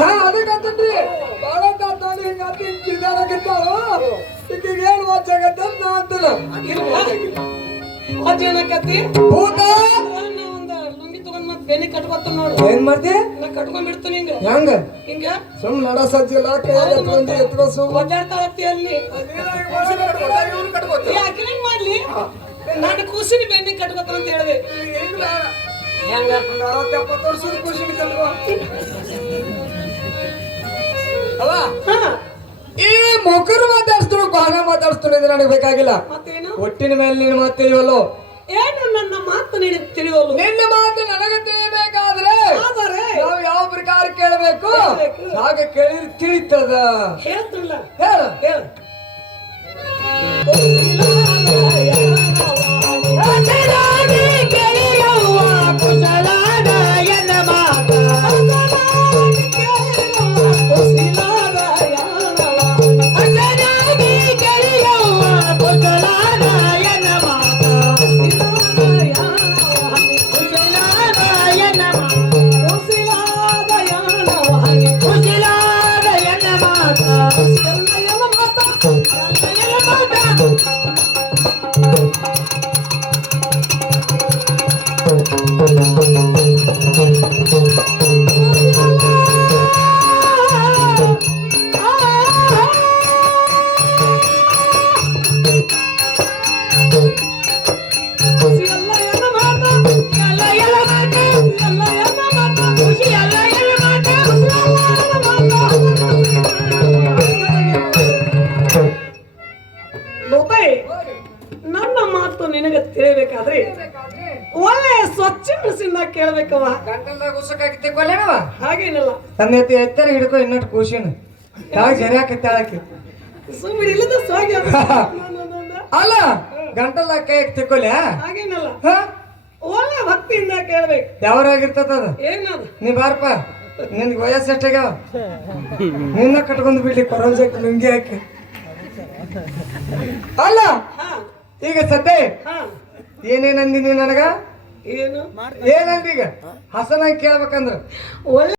ಹಾ ಅದಕ್ಕಂತಂದ್ರಿ ಬಾಳ ತಾತಾಡಿ ಹಿಂಗಾತಿ ಚಿದಾಡಕತ್ತಾಳು ಈಗ ಏನು ವಾಚಾಗತ್ತ ನಾ ಅಂತಲ್ಲ ಅದೇನಕತ್ತಿ ಭೂತ ಒಂದು ಲುಂಗಿ ತಗೊಂಡ್ ಮತ್ ಬೆನಿ ಕಟ್ಕೊತ ನೋಡು ಏನ್ ಮಾಡ್ತಿ ನಾ ಕಟ್ಕೊಂಡ್ ಬಿಡ್ತೀನಿ ಹಿಂಗ ಹೆಂಗ ಹಿಂಗ ಸುಮ್ ನಡ ಸಜ್ಜಿಲ್ಲ ಕೈಯಾಗ ಎತ್ಕೊಂಡಿ ಎತ್ಕೋ ಸುಮ್ ಒದ್ದಾಡ್ತಾಳತ್ತಿ ಅಲ್ಲಿ ಯಾಕೆ ಮಾಡ್ಲಿ ನಾನು ಕೂಸಿನ ಬೆನ್ನಿ ಕಟ್ಕೊತಾನ ಅಂತ ಹೇಳಿದೆ ಹೆಂಗ 60-70 ವರ್ಷದ ಖುಷಿ ಕಲ್ವಾ ಅಲ್ಲ ಈ ಮೊಕರು ಮಾತಾಡ್ಸ್ತು ಬಾಗ ಮಾತಾಡ್ಸ್ತು ಇದು ನನಗೆ ಬೇಕಾಗಿಲ್ಲ ಮತ್ತೇನು ಒಟ್ಟಿನ ಮೇಲೆ ನೀನು ಮಾತು ತಿಳಿವಲ್ಲೋ ಏನು ನನ್ನ ಮಾತು ನೀನು ತಿಳಿಯೋಲ್ಲ ನಿನ್ನ ಮಾತು ನನಗೆ ತಿಳಿಯಬೇಕಾದ್ರೆ ನಾವು ಯಾವ ಪ್ರಕಾರ ಕೇಳಬೇಕು ಹಾಗೆ ಕೇಳಿದ್ರೆ ತಿಳಿತದ ಹೇಳ್ತಿಲ್ಲ ಹೇಳು ಹೇಳು ನನ್ನ ಮಾತು ನಿನಗೆ ತಿಳಿಬೇಕಾದ್ರೆ ಒಳ್ಳೆ ಸ್ವಚ್ಛ ಮನಸ್ಸಿಂದ ಕೇಳ್ಬೇಕವ ಗಂಟಲ್ದಾಗ ಉಸಕಾಗಿತ್ತೆ ಕೊಲ್ಲೇನವ ಹಾಗೇನಿಲ್ಲ ತನ್ನ ಎತ್ತರ ಹಿಡ್ಕೊ ಇನ್ನೊಟ್ಟು ಖುಷಿನ ಯಾವ ಜರಿಯಾಕತ್ತಾಳಕ್ಕೆ ಸುಮ್ಮನೆ ಇಲ್ಲದ ಸ್ವಾಗಿ ಅಲ್ಲ ಗಂಟಲ್ದಾಗ ಕೈ ತಿಕ್ಕೊಲ್ಯ ಹಾಗೇನಲ್ಲ ಒಳ್ಳೆ ಭಕ್ತಿಯಿಂದ ಕೇಳ್ಬೇಕು ಯಾವ್ರಾಗಿರ್ತದ ಅದು ಏನದು ನೀ ಬಾರಪ್ಪ ನಿನ್ಗೆ ವಯಸ್ಸು ಎಷ್ಟಾಗ್ಯಾವ ನಿನ್ನ ಕಟ್ಕೊಂಡು ಬಿಡ್ಲಿ ಪರಂಜಕ್ಕೆ ಲುಂಗಿ ಹಾಕಿ ಅಲ್ಲ ಈಗ ಸದ್ಯ ಏನೇನಂದಿನಿ ನನಗ ಏನು ಏನಂದೀಗ ಹಸನಾಗಿ ಕೇಳ್ಬೇಕಂದ್ರ ಒಳ್ಳೆ